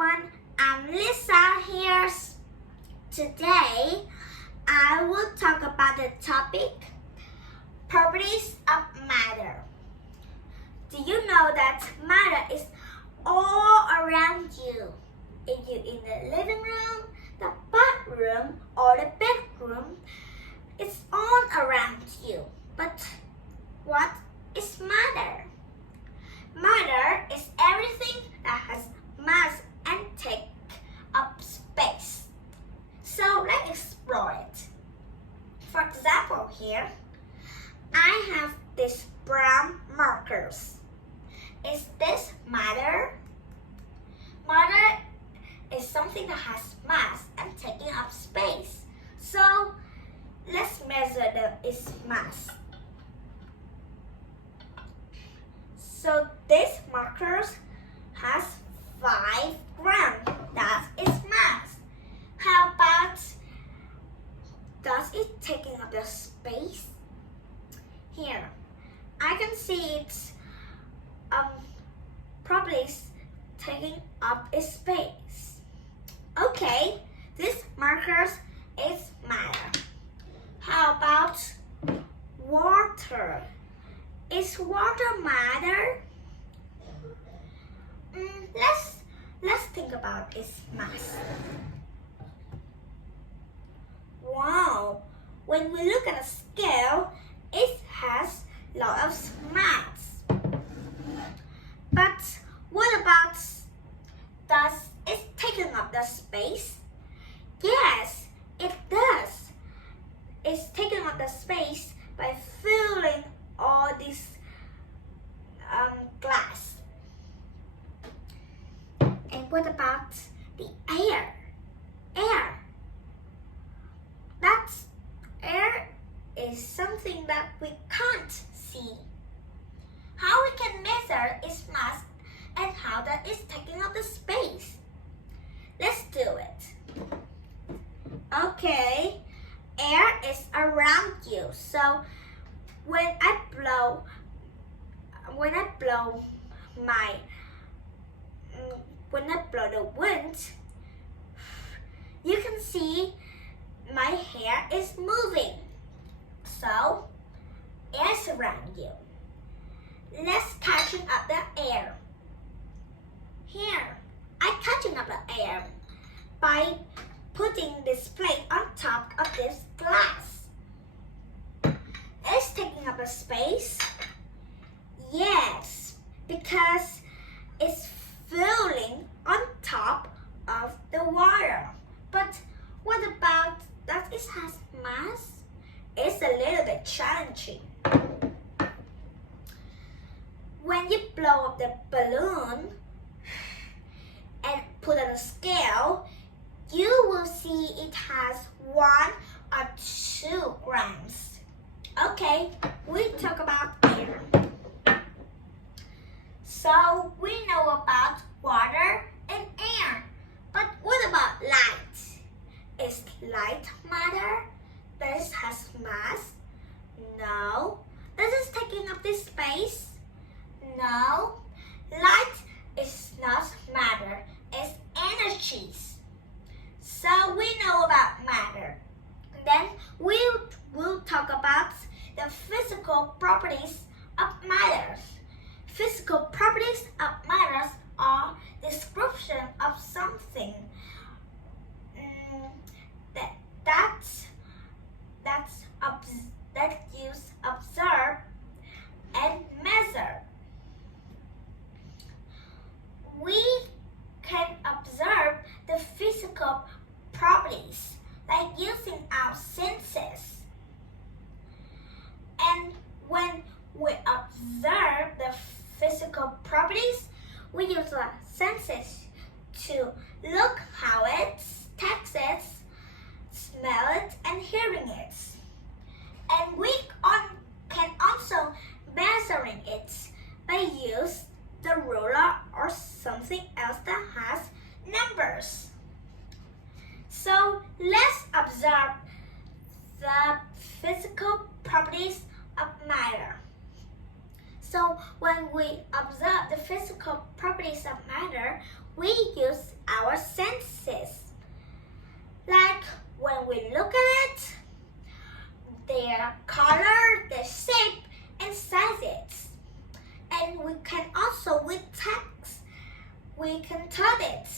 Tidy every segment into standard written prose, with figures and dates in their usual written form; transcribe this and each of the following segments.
everyone, I'm Lisa here. Today, I will talk about the topic, properties of matter. Do you know that matter is all around you? If you're in the living room, the bathroom, or the bedroom, it's all around you. But what is matter? Matter is everything that has mass and take up space. So let's explore it. For example, here, I have these brown markers. Is this matter? Matter is something that has mass and taking up space. So let's measure its mass. So these markers has 5 grams. That is mass. How about, does it taking up the space? Here, I can see its properties taking up its space. Okay, this markers is matter. How about water? Is water matter? Let's think about its mass. Wow, when we look at a scale, it has a lot of mass. But what about, does it taking up the space? Yes, it does. It's taking up the space by filling all this glass. And what about the air? Air is something that we can't see. How we can measure its mass and how that is taking up the space? Let's do it. Okay, air is around you. So when I blow the wind, you can see my hair is moving. So air is around you. Let's catching up the air. Here, I'm catching up the air by putting this plate on top of this glass. It's taking up a space. Yes, because it's filling on top of the water. But what about that it has mass? It's a little bit challenging. When you blow up the balloon and put on a scale, you will see it has 1 or 2 grams. Okay, we talk about air. So we know about water and air. But what about light? Is light matter? Does it has mass? No. Does it taking up this space? No. Light is not matter. It's energies. So we know about matter. Then we will talk about the physical properties of matter. Physical properties of matter are description of something that you observe and measure. We can observe the physical properties like using our senses. And when we observe the physical properties, we use our senses to look how it, taste it, smell it, and hearing it. And we can also measuring it by use the ruler or something else that has numbers. So let's observe the physical properties of matter. So when we observe the physical properties of matter, we use our senses. Like when we look at it, their color, their shape, and sizes. And we can also, with text, we can tell it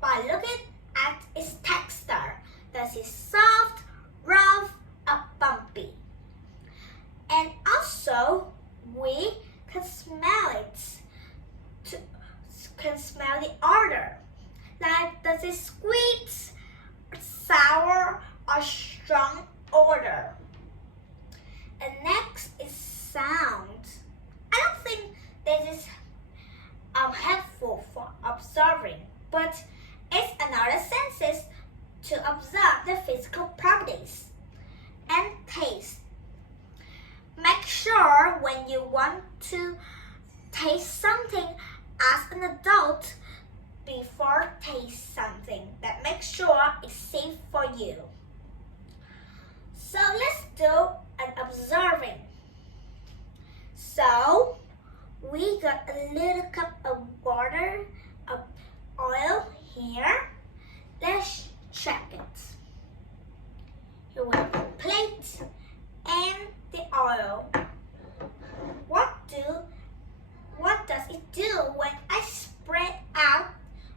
by looking at its texture. Does it soft, rough, or bumpy? And also, we can smell it. Can smell the odor. Like, does it sweet, sour, or strong odor? And next is sound. I don't think this is helpful for observing, but it's another senses to observe the physical properties. And taste. Make sure when you want to taste something as an adult, before taste something, that makes sure it's safe for you. So let's do an observing. So we got a little cup of water, of oil here. Let's check it. Here we have the plate and the oil. What does it do when I spread out,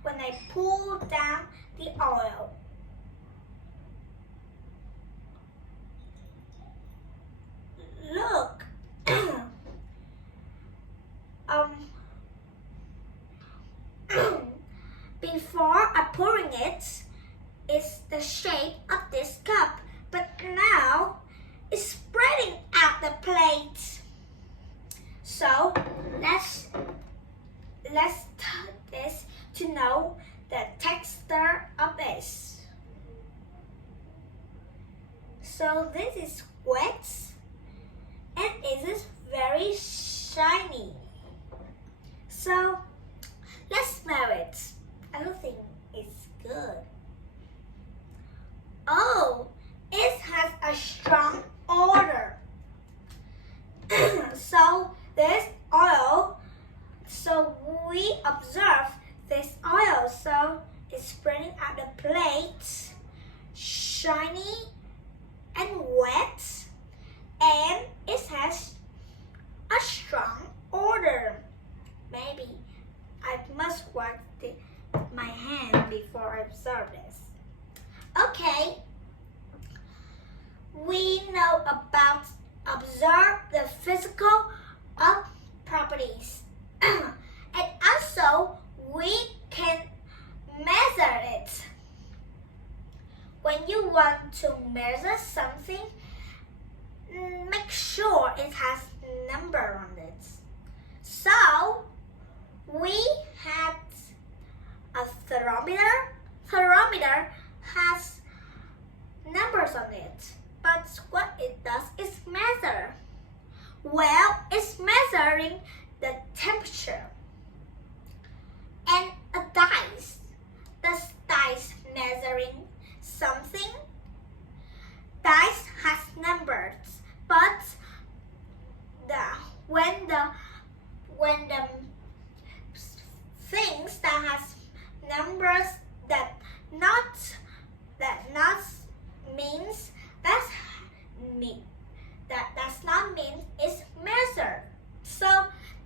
when I pull down the oil? Look. Before I pouring it, it's the shape of this cup, but now it's spreading out the plate. So let's touch this to know the texture of this. So this is wet and it is very shiny. So let's smell it. I don't think it's good. Oh, it has a strong odor. So this oil, so we observe this oil, so it's spreading out the plate, shiny and wet, and it has a strong odor. Maybe I must wash my hand before I observe this. Okay, we know about observe the physical properties. And also, we can measure it. When you want to measure something, make sure it has a number on it. So, we had a thermometer. Thermometer has numbers on it, but what it does is measure. Well, it's measuring the temperature. And a dice. Does dice measuring something? Dice has numbers, but when the things that has numbers that not means that does not mean it's measured. So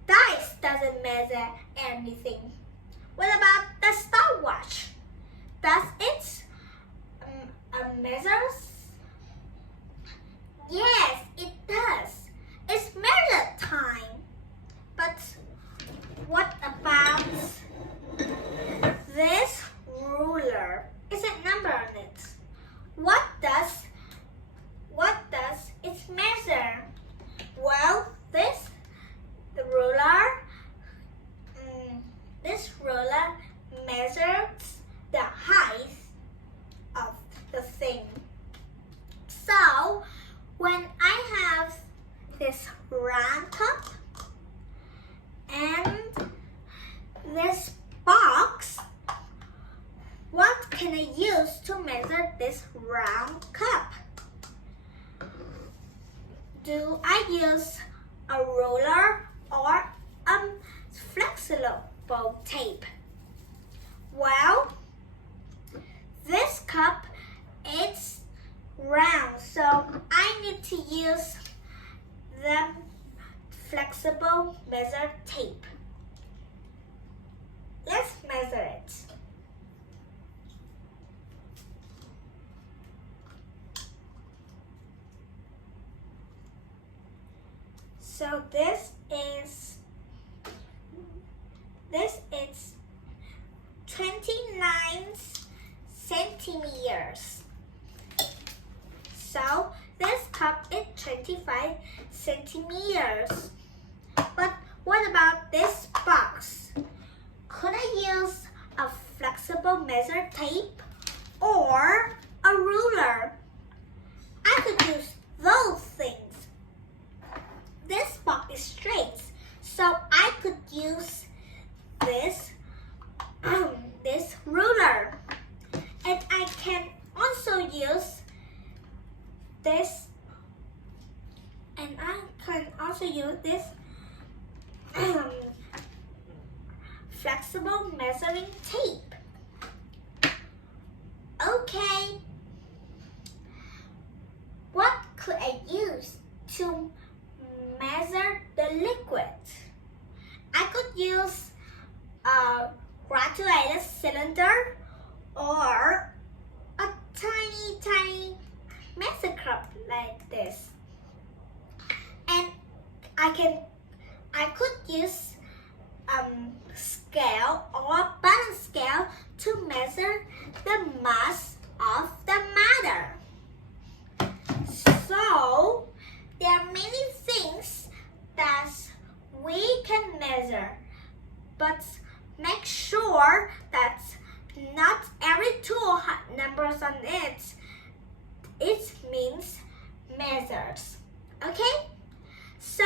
dice doesn't measure anything. What about the stopwatch? Does it measures? Yes, it does. It's measured time. But what about this ruler? Is a number on it. What does it measure? Well, this ruler measures the height of the thing. So when I have this round cup and this box, what can I use to measure this round cup? Do I use a ruler or flexible tape? So this is 29 centimeters. So this cup is 25 centimeters. But what about this box? Could I use a flexible measure tape or a ruler? I could use those things. This box is straight, so I could use this ruler. And I can also use this, flexible measuring tape. Okay. What could I use to measure the liquid? I could use a granulated cylinder or a tiny measure cup like this. And I could use scale or balance scale to measure the mass of the matter. So there are many things that we can measure, but make sure that not every tool has numbers on it. It means measures. Okay? So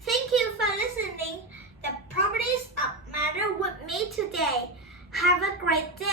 thank you for listening the properties of matter with me today. Have a great day.